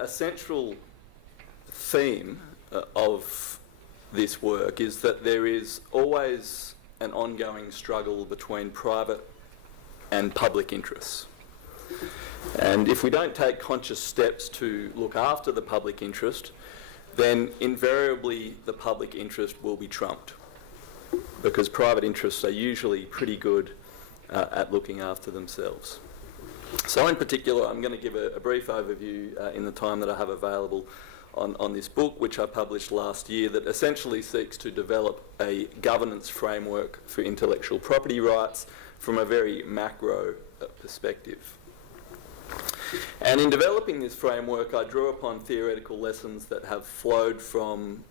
a central theme of this work is that there is always an ongoing struggle between private and public interests. And if we don't take conscious steps to look after the public interest, then invariably the public interest will be trumped, because private interests are usually pretty good at looking after themselves. So in particular, I'm going to give a brief overview in the time that I have available on this book, which I published last year, that essentially seeks to develop a governance framework for intellectual property rights from a very macro perspective. And in developing this framework, I drew upon theoretical lessons that have flowed from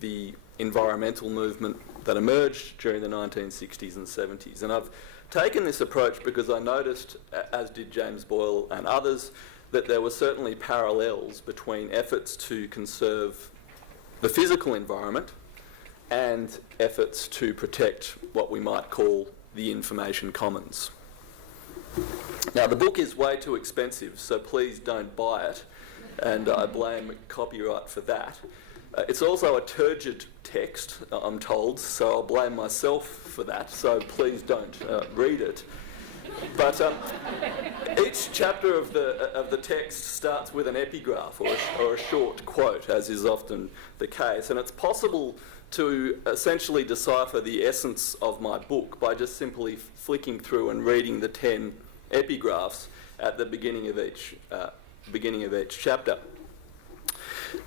the environmental movement that emerged during the 1960s and 70s. And I've taken this approach because I noticed, as did James Boyle and others, that there were certainly parallels between efforts to conserve the physical environment and efforts to protect what we might call the information commons. Now, the book is way too expensive, so please don't buy it, and I blame copyright for that. It's also a turgid text, I'm told, so I'll blame myself for that, so please don't read it. But each chapter of the text starts with an epigraph or a short quote, as is often the case, and it's possible to essentially decipher the essence of my book by just simply flicking through and reading the 10 epigraphs at the beginning of each chapter.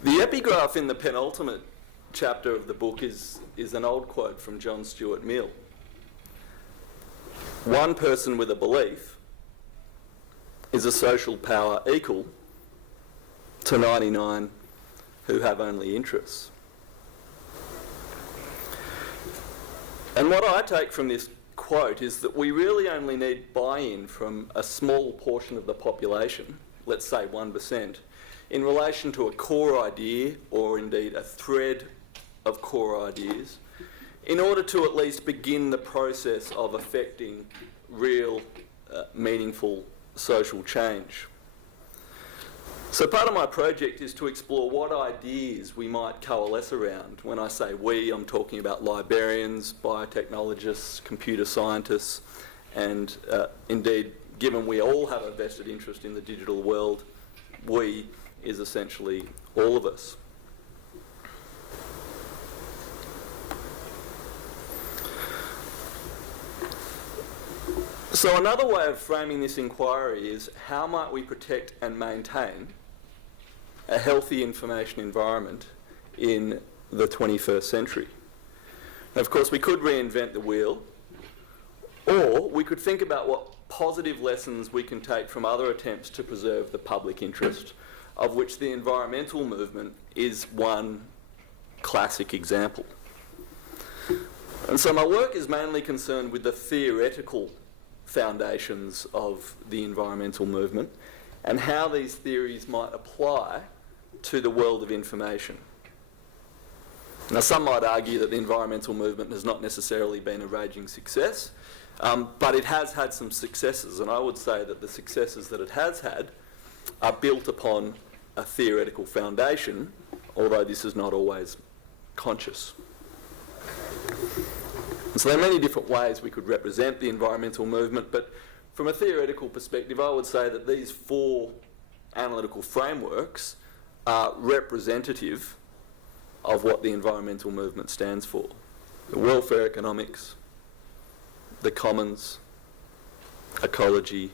The epigraph in the penultimate chapter of the book is an old quote from John Stuart Mill. One person with a belief is a social power equal to 99 who have only interests. And what I take from this quote is that we really only need buy-in from a small portion of the population, let's say 1%, in relation to a core idea, or indeed a thread of core ideas, in order to at least begin the process of effecting real, meaningful social change. So part of my project is to explore what ideas we might coalesce around. When I say we, I'm talking about librarians, biotechnologists, computer scientists, and indeed, given we all have a vested interest in the digital world, we is essentially all of us. So another way of framing this inquiry is, how might we protect and maintain a healthy information environment in the 21st century? Of course, we could reinvent the wheel, or we could think about what positive lessons we can take from other attempts to preserve the public interest, of which the environmental movement is one classic example. And so my work is mainly concerned with the theoretical foundations of the environmental movement and how these theories might apply to the world of information. Now, some might argue that the environmental movement has not necessarily been a raging success, but it has had some successes, and I would say that the successes that it has had are built upon a theoretical foundation, although this is not always conscious. And so there are many different ways we could represent the environmental movement, but from a theoretical perspective, I would say that these 4 analytical frameworks are representative of what the environmental movement stands for. The welfare economics, the commons, ecology,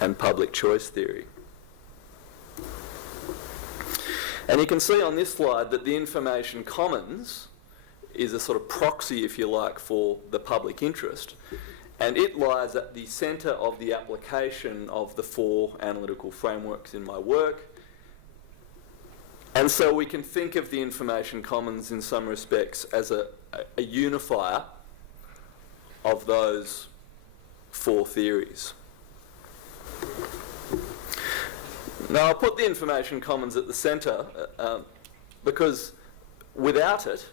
and public choice theory. And you can see on this slide that the information commons is a sort of proxy, if you like, for the public interest. And it lies at the centre of the application of the 4 analytical frameworks in my work. And so we can think of the information commons in some respects as a unifier of those 4 theories. Now, I'll put the information commons at the centre because without it,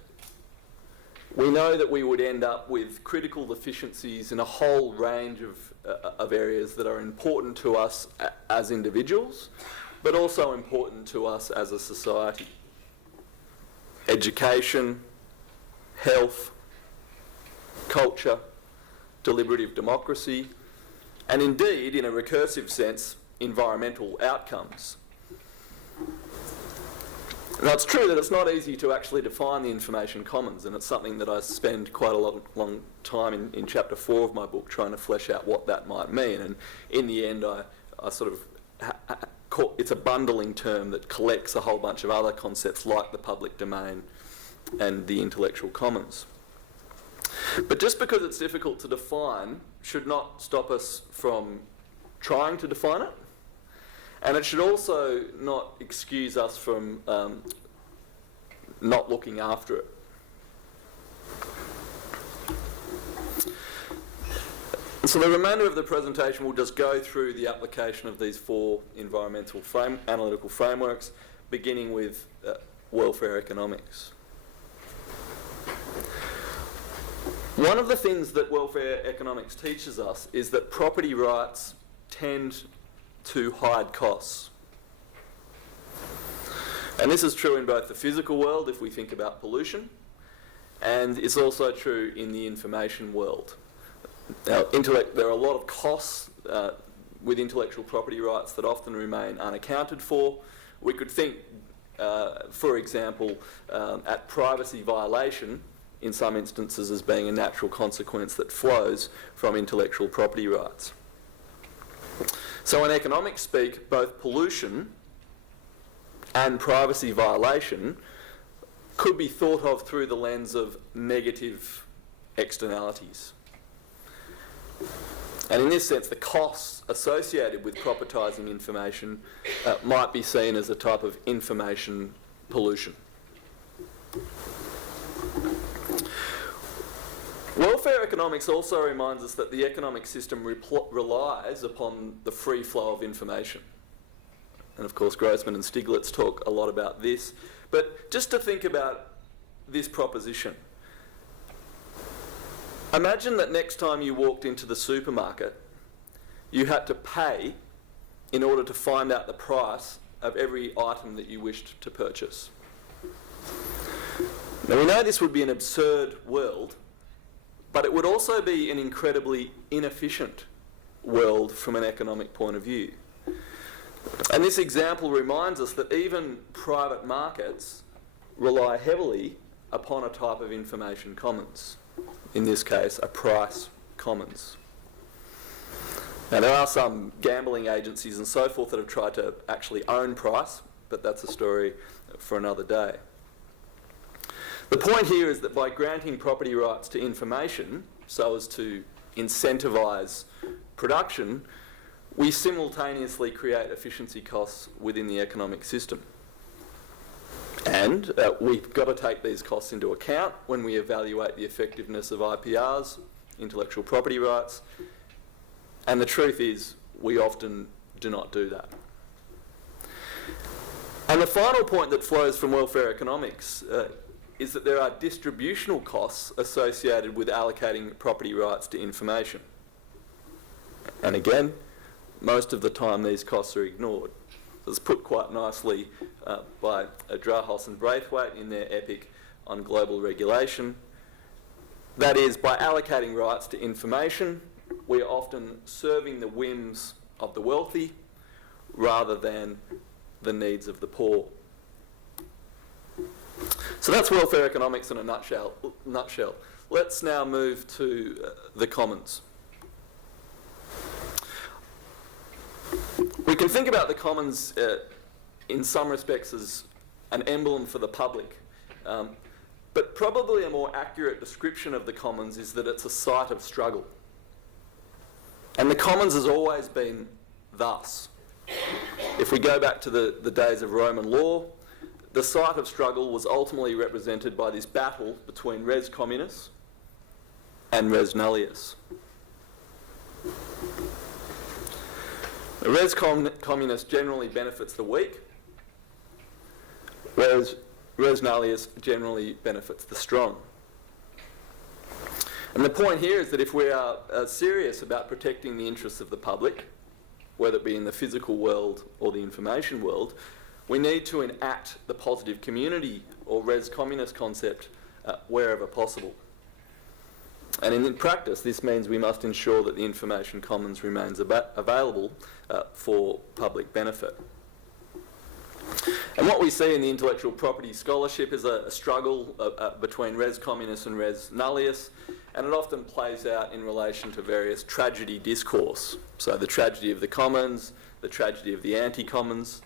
we know that we would end up with critical deficiencies in a whole range of areas that are important to us as individuals, but also important to us as a society. Education, health, culture, deliberative democracy, and indeed, in a recursive sense, environmental outcomes. Now, it's true that it's not easy to actually define the information commons, and it's something that I spend quite a long time in chapter 4 of my book trying to flesh out what that might mean. And in the end, I sort of it's a bundling term that collects a whole bunch of other concepts like the public domain and the intellectual commons. But just because it's difficult to define should not stop us from trying to define it. And it should also not excuse us from not looking after it. So the remainder of the presentation will just go through the application of these 4 environmental analytical frameworks, beginning with welfare economics. One of the things that welfare economics teaches us is that property rights tend to hide costs. And this is true in both the physical world, if we think about pollution, and it's also true in the information world. Now, there are a lot of costs with intellectual property rights that often remain unaccounted for. We could think, for example, at privacy violation in some instances as being a natural consequence that flows from intellectual property rights. So in economics speak, both pollution and privacy violation could be thought of through the lens of negative externalities. And in this sense, the costs associated with propertising information might be seen as a type of information pollution. Welfare economics also reminds us that the economic system relies upon the free flow of information. And of course, Grossman and Stiglitz talk a lot about this. But just to think about this proposition, imagine that next time you walked into the supermarket, you had to pay in order to find out the price of every item that you wished to purchase. Now, we know this would be an absurd world, but it would also be an incredibly inefficient world from an economic point of view. And this example reminds us that even private markets rely heavily upon a type of information commons. In this case, a price commons. Now, there are some gambling agencies and so forth that have tried to actually own price, but that's a story for another day. The point here is that by granting property rights to information so as to incentivise production, we simultaneously create efficiency costs within the economic system. And we've got to take these costs into account when we evaluate the effectiveness of IPRs, intellectual property rights, and the truth is we often do not do that. And the final point that flows from welfare economics is that there are distributional costs associated with allocating property rights to information. And again, most of the time these costs are ignored. It's put quite nicely by Drahos and Braithwaite in their epic on global regulation. That is, by allocating rights to information, we are often serving the whims of the wealthy rather than the needs of the poor. So that's welfare economics in a nutshell. Let's now move to the commons. We can think about the commons in some respects as an emblem for the public, but probably a more accurate description of the commons is that it's a site of struggle. And the commons has always been thus. If we go back to the days of Roman law, the site of struggle was ultimately represented by this battle between res communis and res nullius. The res communis generally benefits the weak, whereas res nullius generally benefits the strong. And the point here is that if we are serious about protecting the interests of the public, whether it be in the physical world or the information world, we need to enact the positive community or res communis concept wherever possible. And in practice, this means we must ensure that the information commons remains available for public benefit. And what we see in the intellectual property scholarship is a struggle between res communis and res nullius, and it often plays out in relation to various tragedy discourse. So the tragedy of the commons, the tragedy of the anti-commons.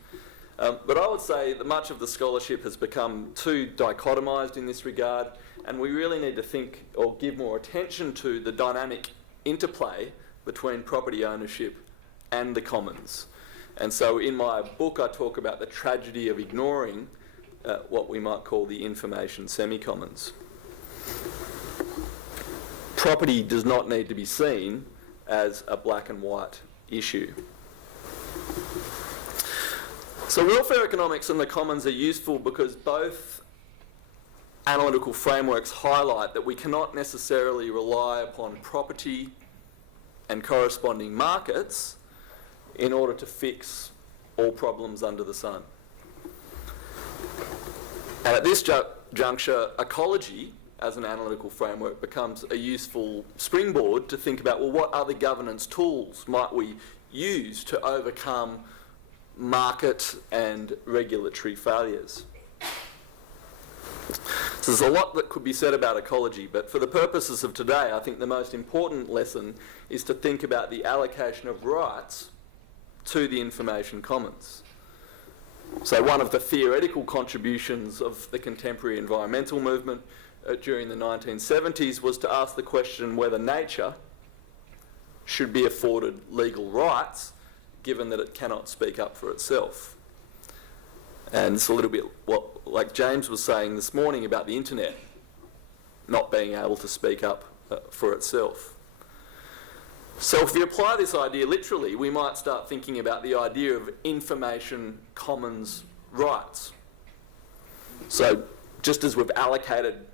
But I would say that much of the scholarship has become too dichotomised in this regard, and we really need to think or give more attention to the dynamic interplay between property ownership and the commons. And so in my book I talk about the tragedy of ignoring what we might call the information semi-commons. Property does not need to be seen as a black and white issue. So welfare economics and the commons are useful because both analytical frameworks highlight that we cannot necessarily rely upon property and corresponding markets in order to fix all problems under the sun. And at this juncture, ecology as an analytical framework becomes a useful springboard to think about, well, what other governance tools might we use to overcome market and regulatory failures? So there's a lot that could be said about ecology, but for the purposes of today, I think the most important lesson is to think about the allocation of rights to the information commons. So one of the theoretical contributions of the contemporary environmental movement during the 1970s was to ask the question whether nature should be afforded legal rights given that it cannot speak up for itself. And it's a little bit what, like James was saying this morning about the internet not being able to speak up for itself. So if we apply this idea literally, we might start thinking about the idea of information commons rights. So just as we've allocated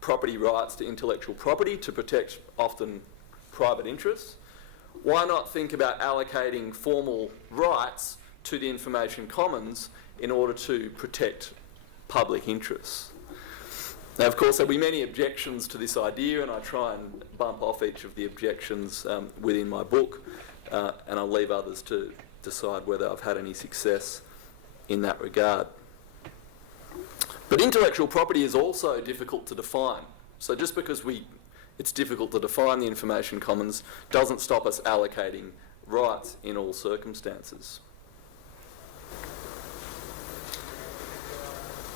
property rights to intellectual property to protect often private interests, why not think about allocating formal rights to the information commons in order to protect public interests? Now, of course, there'll be many objections to this idea, and I try and bump off each of the objections within my book, and I'll leave others to decide whether I've had any success in that regard. But intellectual property is also difficult to define. So just because it's difficult to define the information commons doesn't stop us allocating rights in all circumstances.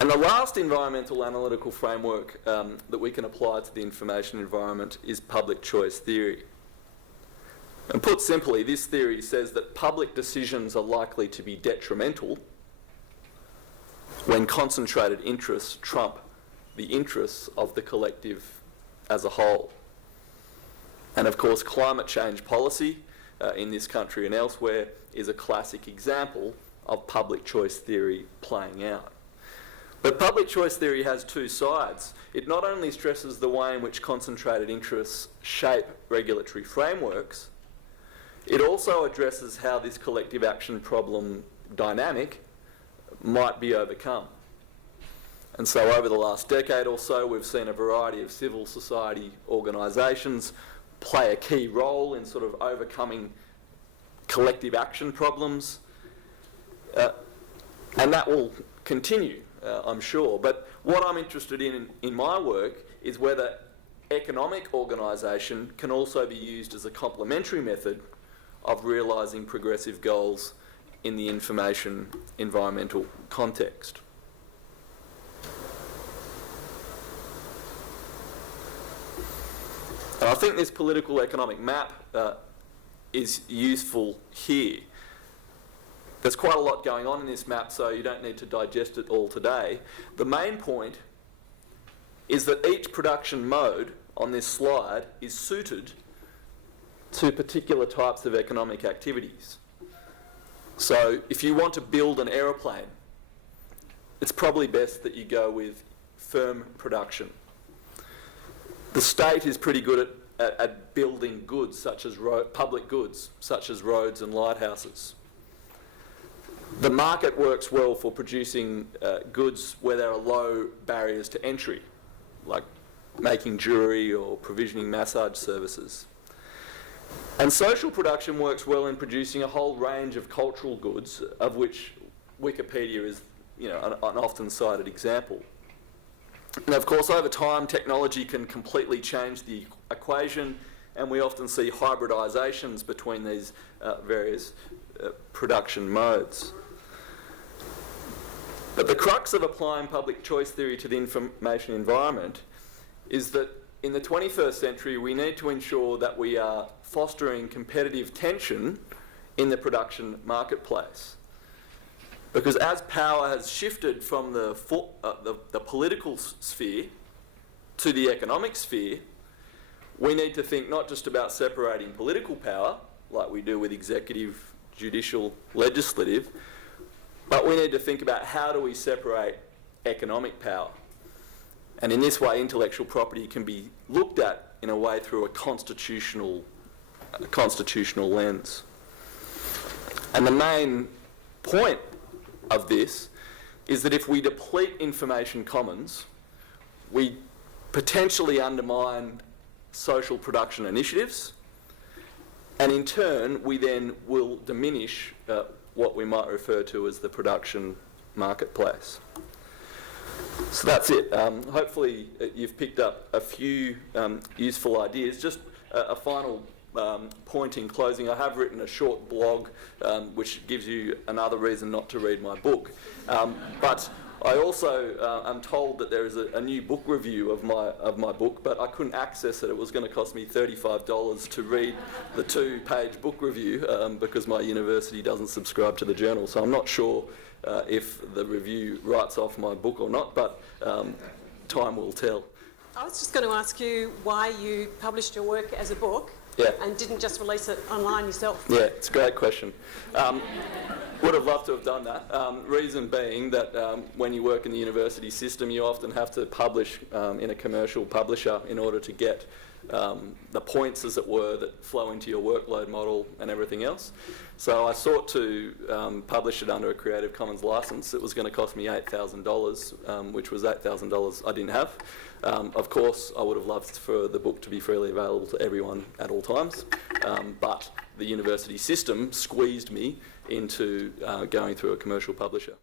And the last environmental analytical framework that we can apply to the information environment is public choice theory. And put simply, this theory says that public decisions are likely to be detrimental when concentrated interests trump the interests of the collective as a whole. And of course, climate change policy in this country and elsewhere is a classic example of public choice theory playing out. But public choice theory has two sides. It not only stresses the way in which concentrated interests shape regulatory frameworks, it also addresses how this collective action problem dynamic might be overcome. And so over the last decade or so, we've seen a variety of civil society organisations play a key role in sort of overcoming collective action problems. And that will continue, I'm sure. But what I'm interested in my work is whether economic organisation can also be used as a complementary method of realising progressive goals in the information environmental context. And I think this political economic map is useful here. There's quite a lot going on in this map, so you don't need to digest it all today. The main point is that each production mode on this slide is suited to particular types of economic activities. So if you want to build an aeroplane, it's probably best that you go with firm production. The state is pretty good at at building goods such as public goods, such as roads and lighthouses. The market works well for producing goods where there are low barriers to entry, like making jewellery or provisioning massage services. And social production works well in producing a whole range of cultural goods, of which Wikipedia is, an often cited example. And of course, over time, technology can completely change the equation, and we often see hybridisations between these various production modes. But the crux of applying public choice theory to the information environment is that in the 21st century, we need to ensure that we are fostering competitive tension in the production marketplace. Because as power has shifted from the political sphere to the economic sphere, we need to think not just about separating political power, like we do with executive, judicial, legislative, but we need to think about how do we separate economic power. And in this way, intellectual property can be looked at in a way through a constitutional lens. And the main point of this is that if we deplete information commons, we potentially undermine social production initiatives, and in turn, we then will diminish what we might refer to as the production marketplace. So that's it. Hopefully you've picked up a few useful ideas. Just a final point in closing. I have written a short blog which gives you another reason not to read my book. But I also am told that there is a new book review of my book, but I couldn't access it. It was going to cost me $35 to read the 2-page book review because my university doesn't subscribe to the journal. So I'm not sure if the review writes off my book or not, but time will tell. I was just going to ask you why you published your work as a book and didn't just release it online yourself. Yeah, it's a great question. Would have loved to have done that. Reason being that when you work in the university system, you often have to publish in a commercial publisher in order to get the points, as it were, that flow into your workload model and everything else. So I sought to publish it under a Creative Commons license. It was going to cost me $8,000, which was $8,000 I didn't have. Of course, I would have loved for the book to be freely available to everyone at all times, but the university system squeezed me into going through a commercial publisher.